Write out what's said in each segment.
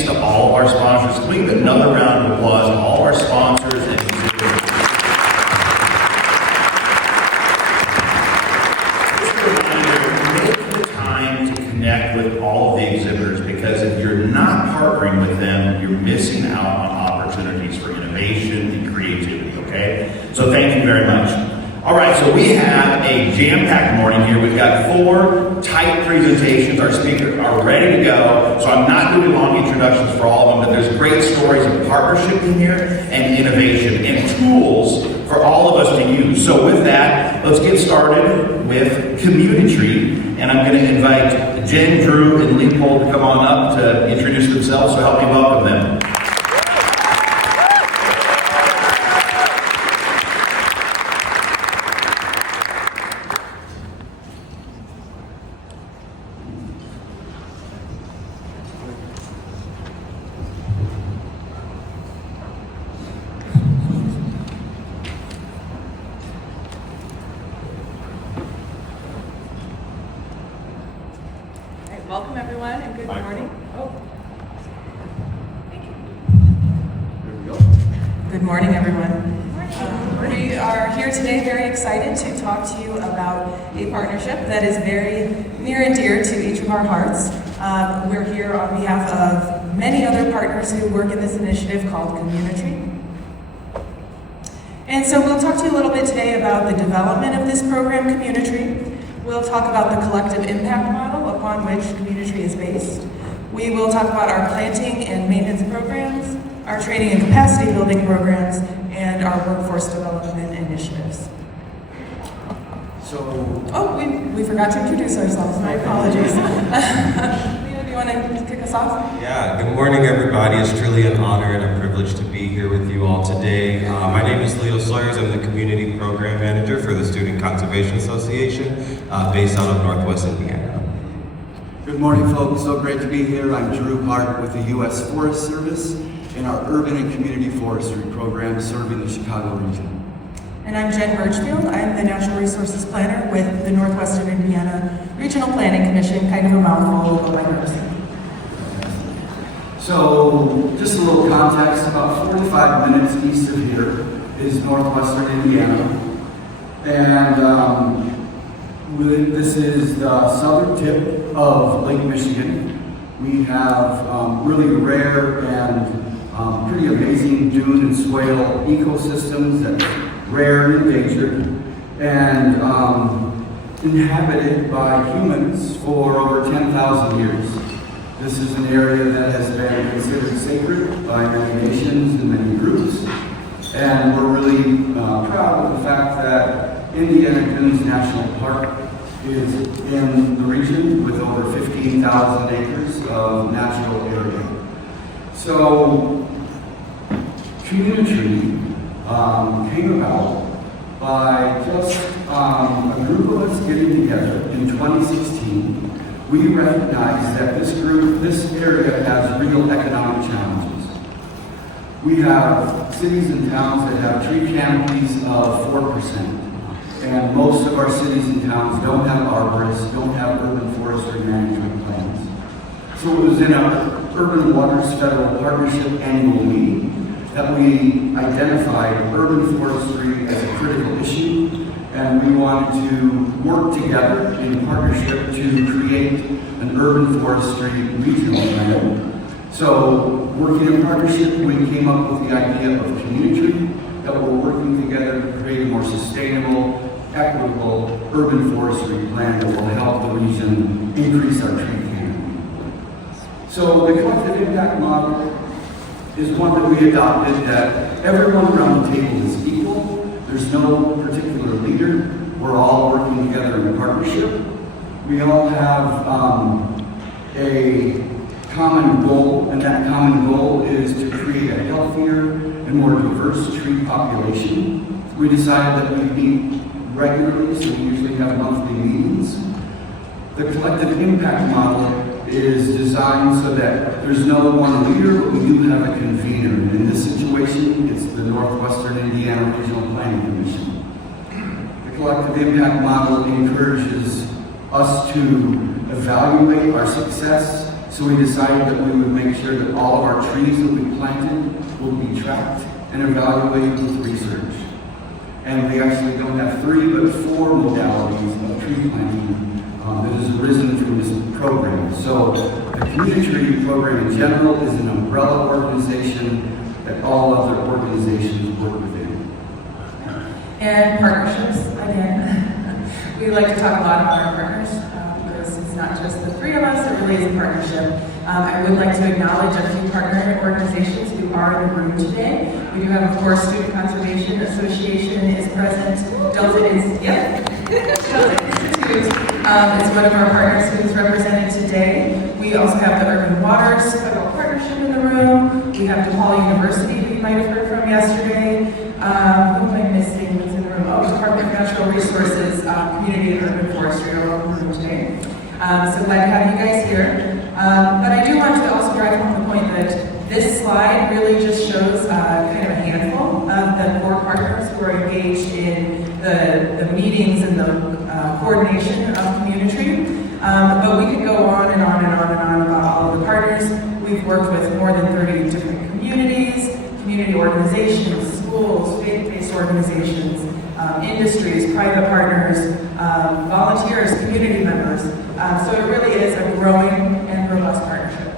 thanks to all of our sponsors. Can we give another round of applause to all our sponsors and exhibitors? Just a reminder, make the time to connect with all of the exhibitors, because if you're not partnering with them, you're missing out on opportunities for innovation and creativity, okay? So thank you very much. All right, so we have a jam-packed morning here. We've got 4 tight presentations. Our speakers are ready to go. So I'm not doing long introductions for all of them, but there's great stories of partnership in here and innovation and tools for all of us to use. So with that, let's get started with CommuniTree. And I'm going to invite Jen, Drew, and Leopold to come on up to introduce themselves. So help me welcome them. Welcome everyone and good morning. Thank you. There we go. Good morning everyone. We are here today very excited to talk to you about a partnership that is very near and dear to each of our hearts. We're here on behalf of many other partners who work in this initiative called CommuniTree. And so we'll talk to you a little bit today about the development of this program, CommuniTree. We'll talk about the collective impact model upon which CommuniTree is based. We will talk about our planting and maintenance programs, our training and capacity building programs, and our workforce development initiatives. We forgot to introduce ourselves. My apologies. Leo, do you want to kick us off? Yeah, good morning everybody. It's truly an honor and a privilege to be here with you all today. My name is Leo Sawyers. I'm the Community Program Manager for the Student Conservation Association based out of Northwest Indiana. Good morning, folks. So great to be here. I'm Drew Hart with the U.S. Forest Service in our Urban and Community Forestry program serving the Chicago region. And I'm Jen Birchfield. I'm the Natural Resources Planner with the Northwestern Indiana Regional Planning Commission, kind of a mouthful, but my NIRPC. So, just a little context, about 45 minutes east of here is Northwestern Indiana. And this is the southern tip of Lake Michigan. We have really rare and pretty amazing dune and swale ecosystems that are rare and endangered, and inhabited by humans for over 10,000 years. This is an area that has been considered sacred by many nations and many groups, and we're really proud of the fact that Indiana Dunes National Park is in the region with over 15,000 acres of natural area. So, CommuniTree came about by just a group of us getting together in 2016. We recognized that this area has real economic challenges. We have cities and towns that have tree canopies of 4%. And most of our cities and towns don't have arborists, don't have urban forestry management plans. So it was in our Urban Waters Federal Partnership annual meeting that we identified urban forestry as a critical issue, and we wanted to work together in partnership to create an urban forestry regional plan. So, working in partnership, we came up with the idea of CommuniTree, that we're working together to create a more sustainable, equitable urban forestry plan that will help the region increase our tree canopy. So, the collective impact model is one that we adopted, that everyone around the table is equal. There's no particular leader. We're all working together in partnership. We all have a common goal, and that common goal is to create a healthier and more diverse tree population. We decided that we meet regularly, so we usually have monthly meetings. The collective impact model is designed so that there's no one leader, but we do have a convener. And in this situation, it's the Northwestern Indiana Regional Planning Commission. The collective impact model encourages us to evaluate our success So we decided that we would make sure that all of our trees that we planted will be tracked and evaluated with research. And we actually don't have 3 but 4 modalities of tree planting that has arisen from this program. So the CommuniTree program in general is an umbrella organization that all other organizations work within. And partnerships, again. We like to talk a lot about our partners because it's not just the 3 of us, it really is a partnership. I would like to acknowledge a few partner organizations who are in the room today. We do have, of course, Student Conservation Association is present. Delta Institute is one of our partners who is represented today. We also have the Urban Waters Federal Partnership in the room. We have DePaul University, who you might have heard from yesterday. Who am I missing who's in the room? Oh, Department of Natural Resources, Community and Urban Forestry are all in the room today. So glad to have you guys here. But I do want to also drive home the point that this slide really just shows kind of a handful of the core partners who are engaged in the meetings and the coordination of CommuniTree. But we could go on and on and on and on about all of the partners. We've worked with more than 30 different communities, community organizations, schools, faith-based organizations, industries, private partners, volunteers, community members. So it really is a growing and robust partnership.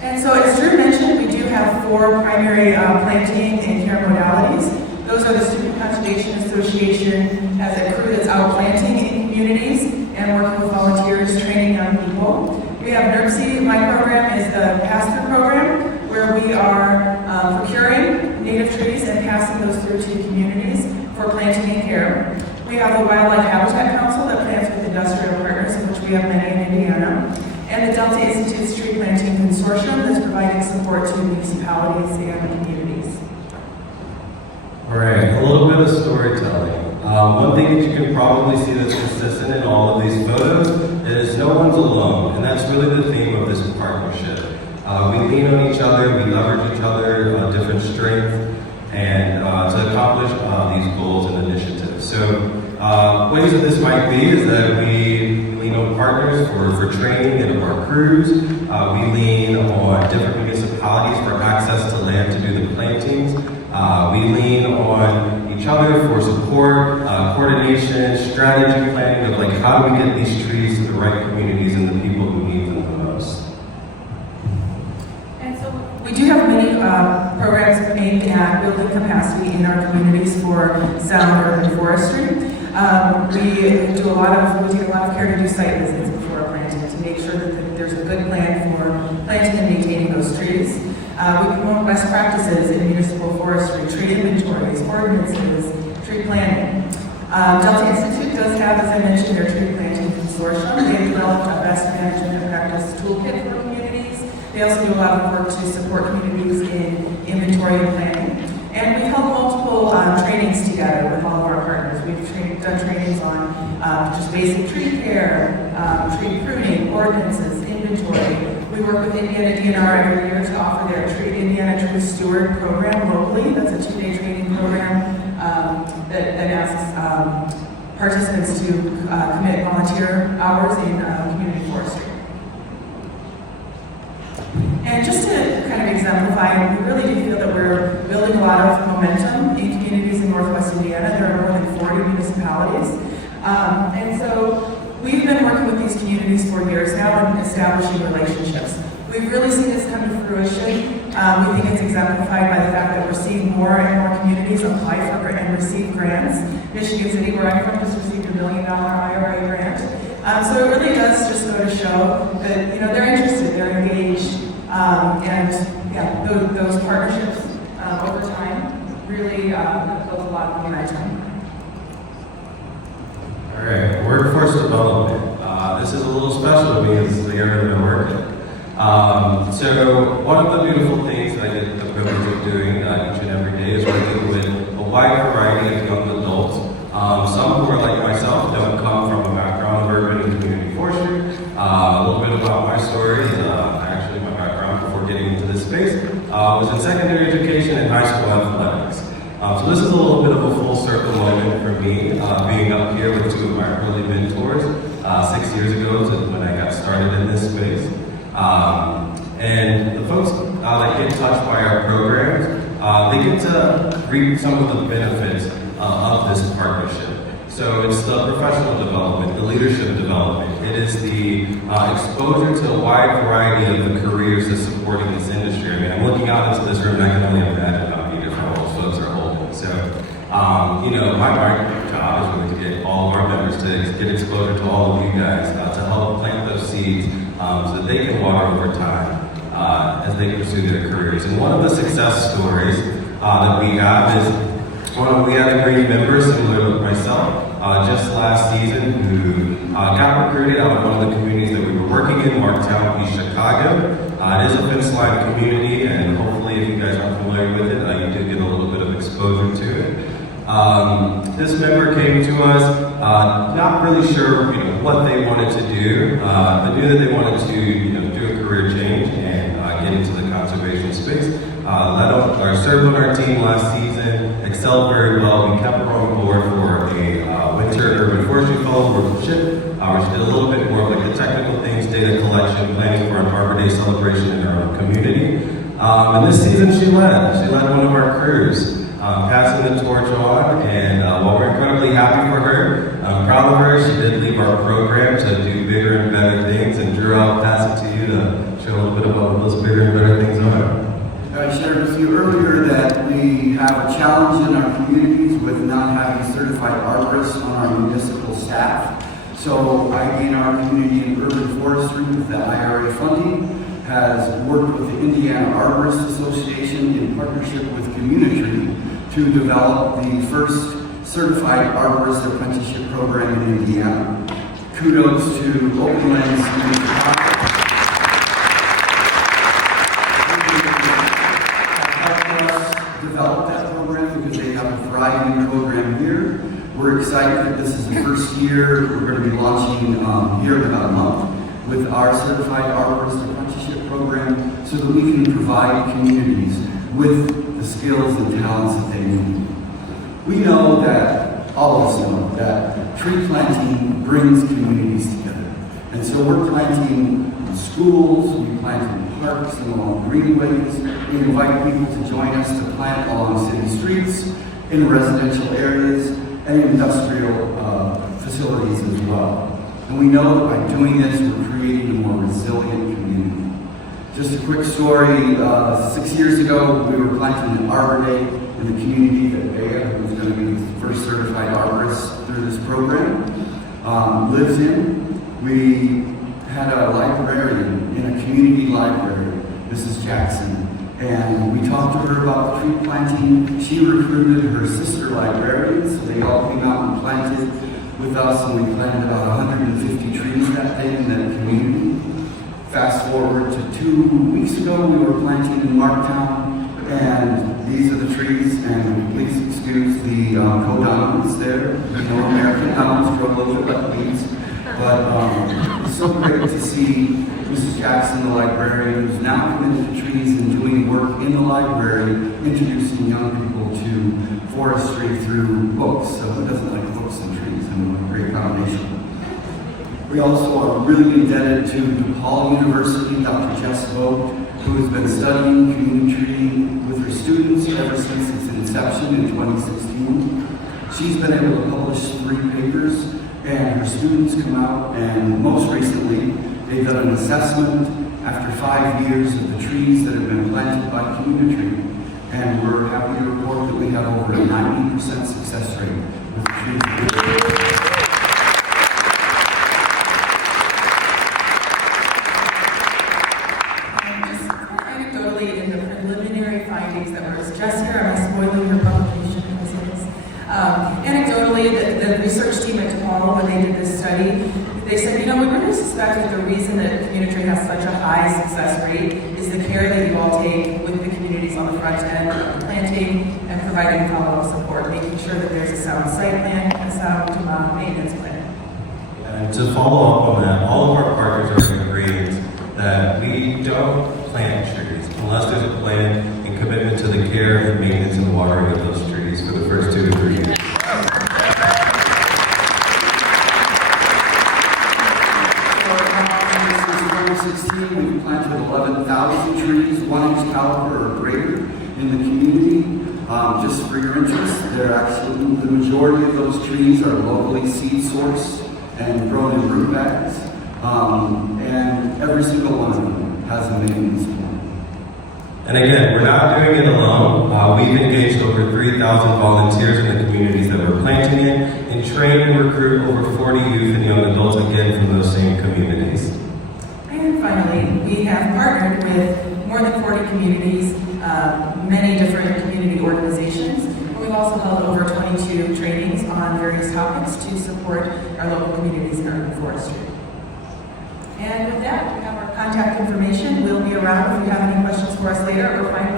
And so as Drew mentioned, we do have 4 primary planting and care modalities. Those are the Student Conservation Association as a crew that's out planting in communities and working with volunteers, training young people. We have NIRPC. My program is the pass-through program, where we are procuring native trees and passing those through to communities for planting and care. We have the Wildlife Habitat Council that plants with industrial partners, in which we have many in Indiana. And the Delta Institute's Tree Planting Consortium that's providing support to municipalities and communities. All right, a little bit of storytelling. One thing that you can probably see that's consistent in all of these photos is no one's alone, and that's really the theme of this partnership. We lean on each other, we leverage each other, different strengths, and to accomplish these goals and initiatives. So ways that this might be is that we lean on partners for training and our crews. We lean on different municipalities for access to land to do the plantings. We lean on each other for support, coordination, strategy planning of like how do we get these trees to the right communities and the people who need them the most. And so we do have many programs aimed at building capacity in our communities for sound urban forestry. We take a lot of care to do site visits before planting to make sure that there's a good plan for planting and maintaining those trees. We promote best practices in municipal forestry, tree inventories, ordinances, tree planning. Delta Institute does have, as I mentioned, their tree planting consortium. They've developed a best management and practice toolkit for communities. They also do a lot of work to support communities in inventory and planning. And we've held multiple trainings together with all of our partners. We've done trainings on just basic tree care, tree pruning, ordinances, inventory. We work with Indiana DNR every year to offer their Indiana Tree Steward program locally. That's a 2-day training program that asks participants to commit volunteer hours in community forestry. And just to kind of exemplify, we really do feel that we're building a lot of momentum in communities in Northwest Indiana. There are more than 40 municipalities. And so we've been working with these communities for years now and establishing relationships. We've really seen this come to fruition. We think it's exemplified by the fact that we're seeing more and more communities apply for and receive grants. Michigan City, where I'm from, just received $1 million IRA grant. So it really does just go to show that they're interested, they're engaged, and yeah, those partnerships over time really have built a lot of momentum. All right, workforce development. This is a little special to me as the area that I work in. So one of the beautiful things that I get the privilege of doing each and every day is working with a wide variety of young adults. Some who are like myself don't come from a background of urban and community forestry. A little bit about my story is actually my background before getting into this space was in secondary education and high school athletics. So this is a little bit of a full circle moment for me, being up here with 2 of my early mentors. 6 years ago is when I got started in this space. And the folks that get touched by our programs, they get to reap some of the benefits of this partnership. So it's the professional development, the leadership development. It is the exposure to a wide variety of the careers that's supporting this industry. I mean, I'm looking out into this room and I can only imagine how many different roles folks are holding. So, my job is really to get all of our members to get exposure to all of you guys, to help plant those seeds so that they can water over time as they pursue their careers. And one of the success stories that we have is we had a great member similar to myself just last season who got recruited out of one of the communities that we were working in, Marktown, East Chicago. It is a fence line community, and hopefully if you guys aren't familiar with it, you did get a little bit of exposure to it. This member came to us not really sure what they wanted to do, but knew that they wanted to do a career change and get into the conservation space. Served on our team last season, excelled very well. We kept her on board for a winter urban forestry fellowship. She did a little bit more of like the technical things, data collection, planning for an Arbor Day celebration in our own community. And this season she led one of our crews, passing the torch on. And while we're incredibly happy for her, I'm proud of her. She did leave our program to do bigger and better things. And Drew, I'll pass it to you to share a little bit about what those bigger and better things are. I shared with you earlier that we have a challenge in our communities with not having certified arborists on our municipal staff. So in our community in urban forestry with the IRA funding has worked with the Indiana Arborist Association in partnership with CommuniTree to develop the first certified arborist apprenticeship program in Indiana. Kudos to Oakland's develop that program because they have a thriving program here. We're excited that this is the first year. We're going to be launching here in about a month with our Certified Arborist Apprenticeship Program so that we can provide communities with the skills and talents that they need. We know that, all of us know, that tree planting brings communities together. And so we're planting schools, we plant in parks and along greenways. We invite people to join us to plant along city streets, in residential areas, and industrial facilities as well. And we know that by doing this, we're creating a more resilient community. Just a quick story, 6 years ago, we were planting an Arbor Day in the community that Bea, who was going to be the first certified arborist through this program, lives in. We had a librarian in a community library, Mrs. Jackson, and we talked to her about tree planting. She recruited her sister librarians, so they all came out and planted with us, and we planted about 150 trees that day in that community. Fast forward to 2 weeks ago, we were planting in Marktown, and these are the trees, and please excuse the co-dominants there. American elms grow a little bit like weeds. But it's so great to see Mrs. Jackson, the librarian, who's now committed to trees and doing work in the library, introducing young people to forestry through books. So who doesn't like books and trees? And a great combination. We also are really indebted to DePaul University, Dr. Jess Vogt, who has been studying CommuniTree with her students ever since its inception in 2016. She's been able to publish 3 papers, and her students come out, and most recently, they've done an assessment after 5 years of the trees that have been planted by CommuniTree. And we're happy to report that we have over a 90% success rate with the trees. Just anecdotally, in the preliminary findings that were just here, am I spoiling your publication? Anecdotally, the research team at DePaul, when they did this study, they said, we really suspect that the reason that CommuniTree has such a high success rate is the care that you all take with the communities on the front end, planting and providing follow-up support, making sure that there's a sound site plan and a sound maintenance plan. And to follow up on that, all of our partners are agreed that we don't plant trees unless there's a plan and commitment to the care and maintenance and watering of those trees for the first 2 to 3 years. see, we've planted 11,000 trees, 1 inch caliber or greater in the community. Just for your interest, the majority of those trees are locally seed sourced and grown in root bags. And every single one of them has a maintenance plan. And again, we're not doing it alone. We've engaged over 3,000 volunteers in the communities that we're planting in, and train and recruit over 40 youth and young adults, again, from those same communities. And finally, we have partnered with more than 40 communities, many different community organizations. And we've also held over 22 trainings on various topics to support our local communities in urban forestry. And with that, we have our contact information. We'll be around if you have any questions for us later or find